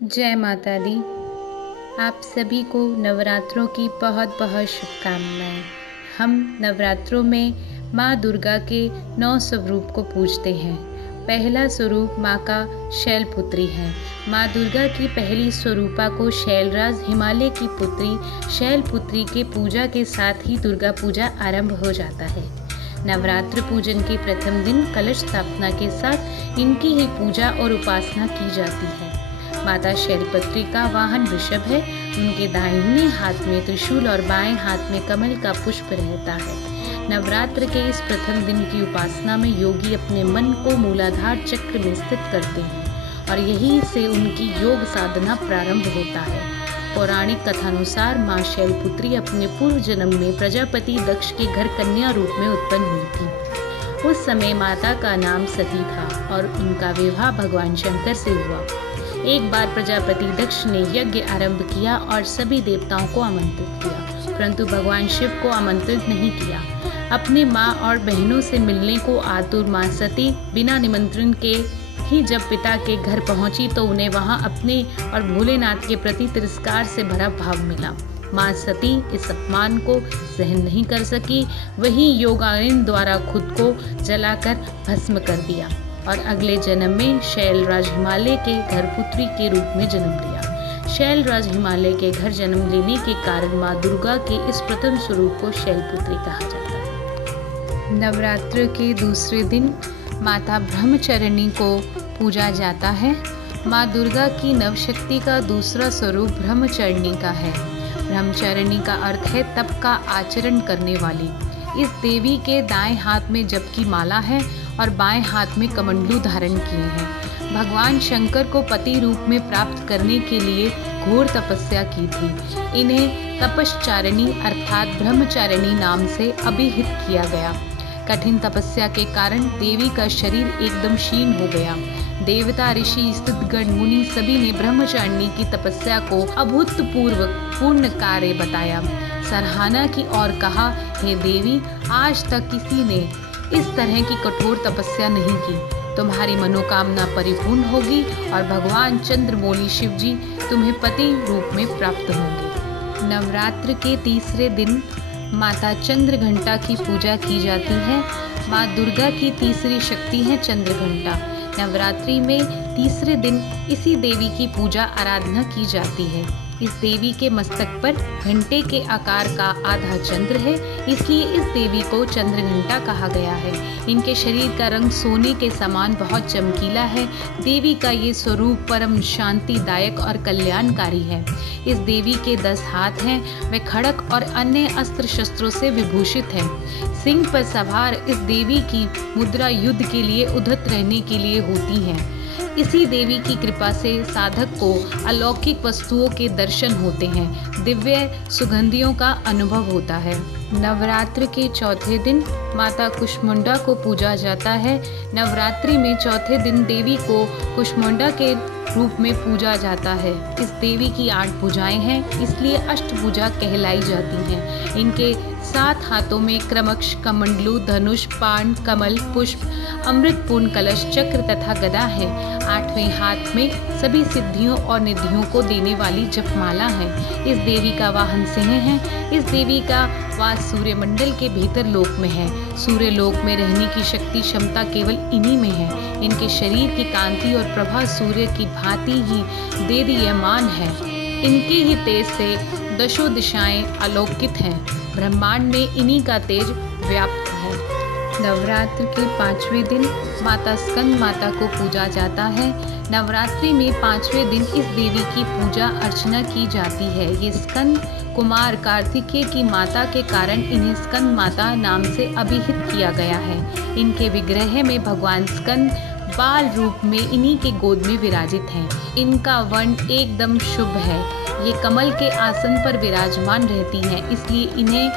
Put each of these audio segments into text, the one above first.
जय माता दी। आप सभी को नवरात्रों की बहुत बहुत शुभकामनाएं। हम नवरात्रों में माँ दुर्गा के 9 स्वरूप को पूजते हैं। पहला स्वरूप माँ का शैलपुत्री है। माँ दुर्गा की पहली स्वरूपा को शैलराज हिमालय की पुत्री शैलपुत्री के पूजा के साथ ही दुर्गा पूजा आरंभ हो जाता है। नवरात्र पूजन के प्रथम दिन कलश स्थापना के साथ इनकी ही पूजा और उपासना की जाती है। माता शैलपुत्री का वाहन वृषभ है। उनके दाहिने हाथ में त्रिशूल और बाएं हाथ में कमल का पुष्प रहता है। नवरात्र के इस प्रथम दिन की उपासना में योगी अपने मन को मूलाधार चक्र में स्थित करते हैं और यहीं से उनकी योग साधना प्रारंभ होता है। पौराणिक कथानुसार माँ शैलपुत्री अपने पूर्व जन्म में प्रजापति दक्ष के घर कन्या रूप में उत्पन्न हुई थी। उस समय माता का नाम सती था और उनका विवाह भगवान शंकर से हुआ। एक बार प्रजापति दक्ष ने यज्ञ आरंभ किया और सभी देवताओं को आमंत्रित किया, परंतु भगवान शिव को आमंत्रित नहीं किया। अपनी माँ और बहनों से मिलने को आतुर माँ सती बिना निमंत्रण के ही जब पिता के घर पहुंची तो उन्हें वहां अपने और भोलेनाथ के प्रति तिरस्कार से भरा भाव मिला। माँ सती इस अपमान को सहन नहीं कर सकी। वहीं योगायन द्वारा खुद को जलाकर भस्म कर दिया और अगले जन्म में शैलराज हिमालय के घर पुत्री के रूप में जन्म लिया। शैलराज हिमालय के घर जन्म लेने के कारण माँ दुर्गा के इस प्रथम स्वरूप को शैलपुत्री कहा जाता है। नवरात्र के दूसरे दिन माता ब्रह्मचारिणी को पूजा जाता है। माँ दुर्गा की नवशक्ति का दूसरा स्वरूप ब्रह्मचारिणी का है। ब्रह्मचारिणी का अर्थ है तप का आचरण करने वाली। इस देवी के दाएं हाथ में जप की माला है और बाएं हाथ में कमंडलू धारण किए हैं। भगवान शंकर को पति रूप में प्राप्त करने के लिए घोर तपस्या की थी। इन्हें तपश्चारिणी अर्थात ब्रह्मचारिणी नाम से अभिहित किया गया। कठिन तपस्या के कारण देवी का शरीर एकदम क्षीण हो गया। देवता, ऋषि, सिद्धगण, मुनि सभी ने ब्रह्मचारिणी की तपस्या को अभूतपूर्व पूर्ण कार्य बताया, सराहना की और कहा, हे देवी, आज तक किसी ने इस तरह की कठोर तपस्या नहीं की। तुम्हारी मनोकामना परिपूर्ण होगी और भगवान चंद्रमौली शिव जी तुम्हें पति रूप में प्राप्त होंगे। नवरात्र के तीसरे दिन माता चंद्रघंटा की पूजा की जाती है। माँ दुर्गा की तीसरी शक्ति है चंद्रघंटा। नवरात्रि में तीसरे दिन इसी देवी की पूजा आराधना की जाती है। इस देवी के मस्तक पर घंटे के आकार का आधा चंद्र है, इसलिए इस देवी को चंद्रघंटा कहा गया है। इनके शरीर का रंग सोने के समान बहुत चमकीला है। देवी का ये स्वरूप परम शांतिदायक और कल्याणकारी है। इस देवी के 10 हाथ हैं। वे खड़क और अन्य अस्त्र शस्त्रों से विभूषित हैं। सिंह पर सवार इस देवी की मुद्रा युद्ध के लिए उद्धत रहने के लिए होती है। इसी देवी की कृपा से साधक को अलौकिक वस्तुओं के दर्शन होते हैं, दिव्य सुगंधियों का अनुभव होता है। नवरात्र के चौथे दिन माता कुष्मांडा को पूजा जाता है। नवरात्रि में चौथे दिन देवी को कुष्मांडा के रूप में पूजा जाता है। इस देवी की 8 भुजाएं हैं, इसलिए अष्टभुजा कहलाई जाती हैं। इनके 7 हाथों में क्रमश कमंडलू, धनुष, पाण, कमल, पुष्प, अमृतपूर्ण कलश, चक्र तथा गदा है। 8वें हाथ में सभी सिद्धियों और निधियों को देने वाली जपमाला है। इस देवी का वाहन सिंह है। इस देवी का वास सूर्य मंडल के भीतर लोक में है। सूर्य लोक में रहने की शक्ति क्षमता केवल इन्हीं में है। इनके शरीर की कांति और प्रभा सूर्य की भांति ही देदीयमान है। इनके ही तेज से दशों दिशाएं अलौकित हैं। ब्रह्मांड में इन्हीं का तेज व्याप्त है। नवरात्र के 5वें दिन माता स्कंद माता को पूजा जाता है। नवरात्रि में 5वें दिन इस देवी की पूजा अर्चना की जाती है। ये स्कंद कुमार कार्तिकेय की माता के कारण इन्हें स्कंद माता नाम से अभिहित किया गया है। इनके विग्रह में भगवान स्कंद बाल रूप में इन्हीं के गोद में विराजित हैं। इनका वर्ण एकदम शुभ है। ये कमल के आसन पर विराजमान रहती हैं, इसलिए इन्हें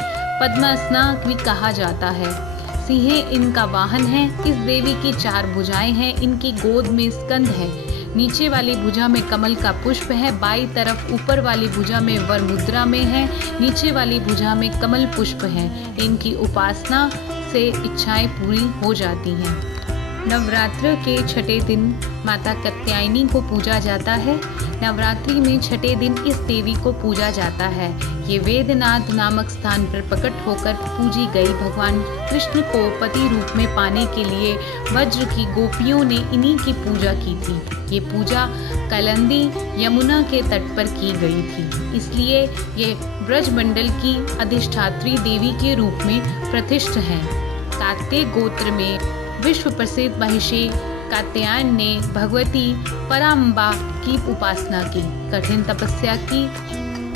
पद्मासना भी कहा जाता है। सिंह इनका वाहन है। इस देवी की 4 भुजाएं हैं। इनकी गोद में स्कंद है। नीचे वाली भुजा में कमल का पुष्प है। बाईं तरफ ऊपर वाली भुजा में वर मुद्रा में है। नीचे वाली भुजा में कमल पुष्प है। इनकी उपासना से इच्छाएं पूरी हो जाती हैं। नवरात्र के छठे दिन माता कात्यायनी को पूजा जाता है। नवरात्रि में छठे दिन इस देवी को पूजा जाता है। ये वेदनाथ नामक स्थान पर प्रकट होकर पूजी गई। भगवान कृष्ण को पति रूप में पाने के लिए वज्र की गोपियों ने इन्हीं की पूजा की थी। ये पूजा कलंदी यमुना के तट पर की गई थी, इसलिए ये ब्रजमंडल की अधिष्ठात्री देवी के रूप में प्रतिष्ठित है। कात्याय गोत्र में विश्व प्रसिद्ध महिषी कात्यायन ने भगवती पराम्बा की उपासना की, कठिन तपस्या की।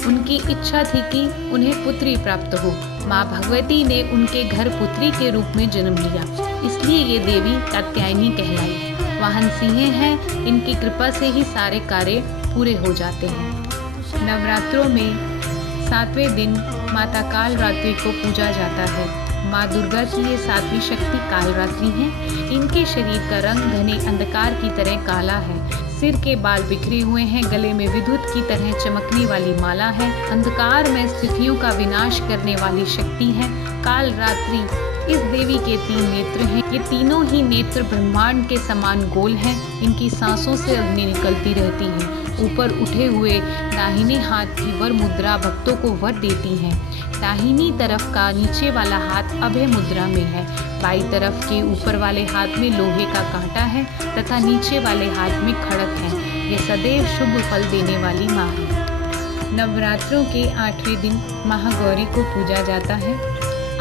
उनकी इच्छा थी कि उन्हें पुत्री प्राप्त हो। माँ भगवती ने उनके घर पुत्री के रूप में जन्म लिया, इसलिए ये देवी कात्यायनी कहलाई। वाहन सिंह हैं, इनकी कृपा से ही सारे कार्य पूरे हो जाते हैं। नवरात्रों में 7वें दिन माता कालरात्रि को पूजा जाता है। माँ दुर्गा की ये 7वीं शक्ति कालरात्रि है। इनके शरीर का रंग घने अंधकार की तरह काला है। सिर के बाल बिखरे हुए हैं, गले में विद्युत की तरह चमकने वाली माला है। अंधकार में स्थितियों का विनाश करने वाली शक्ति है। कालरात्रि इस देवी के 3 नेत्र हैं। ये तीनों ही नेत्र ब्रह्मांड के समान गोल हैं। इनकी सांसों से अग्नि निकलती रहती है। ऊपर उठे हुए दाहिने हाथ की वर मुद्रा भक्तों को वर देती है। दाहिनी तरफ का नीचे वाला हाथ अभय मुद्रा में है। बाई तरफ के ऊपर वाले हाथ में लोहे का कांटा है तथा नीचे वाले हाथ में खड़क है। ये सदैव शुभ फल देने वाली माँ है। नवरात्रों के 8वें दिन महागौरी को पूजा जाता है।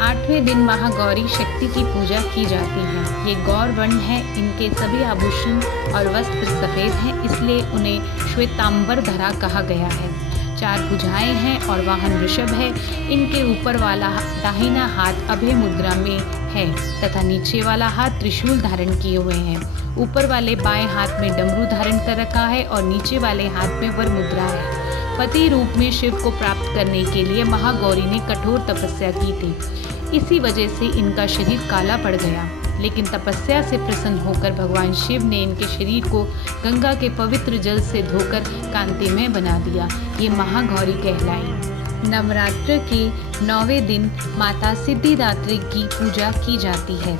8वें दिन महागौरी शक्ति की पूजा की जाती है। ये गौर वर्ण है। इनके सभी आभूषण और वस्त्र सफेद हैं, इसलिए उन्हें श्वेतांबर धरा कहा गया है। 4 भुजाएं हैं और वाहन वृषभ है। इनके ऊपर वाला दाहिना हाथ अभय मुद्रा में है तथा नीचे वाला हाथ त्रिशूल धारण किए हुए हैं। ऊपर वाले बाएं हाथ में डमरू धारण कर रखा है और नीचे वाले हाथ में वर मुद्रा है। पति रूप में शिव को प्राप्त करने के लिए महागौरी ने कठोर तपस्या की थी। इसी वजह से इनका शरीर काला पड़ गया, लेकिन तपस्या से प्रसन्न होकर भगवान शिव ने इनके शरीर को गंगा के पवित्र जल से धोकर कांतिमय बना दिया। ये महागौरी कहलाई। नवरात्र के 9वें दिन माता सिद्धिदात्री की पूजा की जाती है।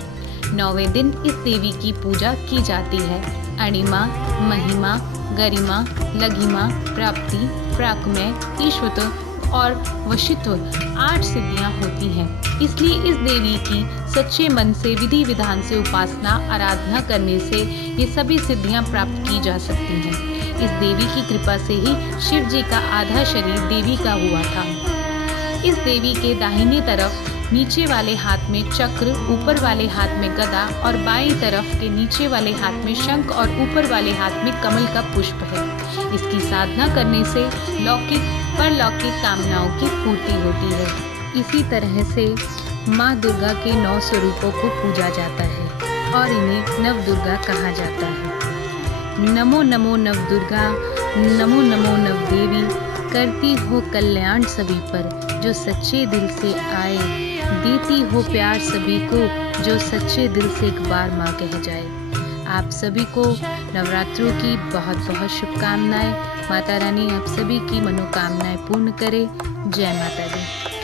9वें दिन इस देवी की पूजा की जाती है। अणिमा, महिमा, गरिमा, लघिमा, प्राप्ति, प्राकमय, ईश्वत और वशित्व 8 सिद्धियां होती हैं। इसलिए इस देवी की सच्चे मन से विधि विधान से उपासना आराधना करने से ये सभी सिद्धियां प्राप्त की जा सकती हैं। इस देवी की कृपा से ही शिव जी का आधा शरीर देवी का हुआ था। इस देवी के दाहिनी तरफ नीचे वाले हाथ में चक्र, ऊपर वाले हाथ में गदा और बाईं तरफ के नीचे वाले हाथ में शंख और ऊपर वाले हाथ में कमल का पुष्प है। इसकी साधना करने से लौकिक परलौकिक कामनाओं की पूर्ति होती है। इसी तरह से माँ दुर्गा के 9 स्वरूपों को पूजा जाता है और इन्हें नव दुर्गा कहा जाता है। नमो नमो नव दुर्गा, नमो नमो नव देवी, करती हो कल्याण सभी पर जो सच्चे दिल से आए, देती हो प्यार सभी को जो सच्चे दिल से एक बार माँ कह जाए। आप सभी को नवरात्रों की बहुत बहुत शुभकामनाएं। माता रानी आप सभी की मनोकामनाएं पूर्ण करे। जय माता दी।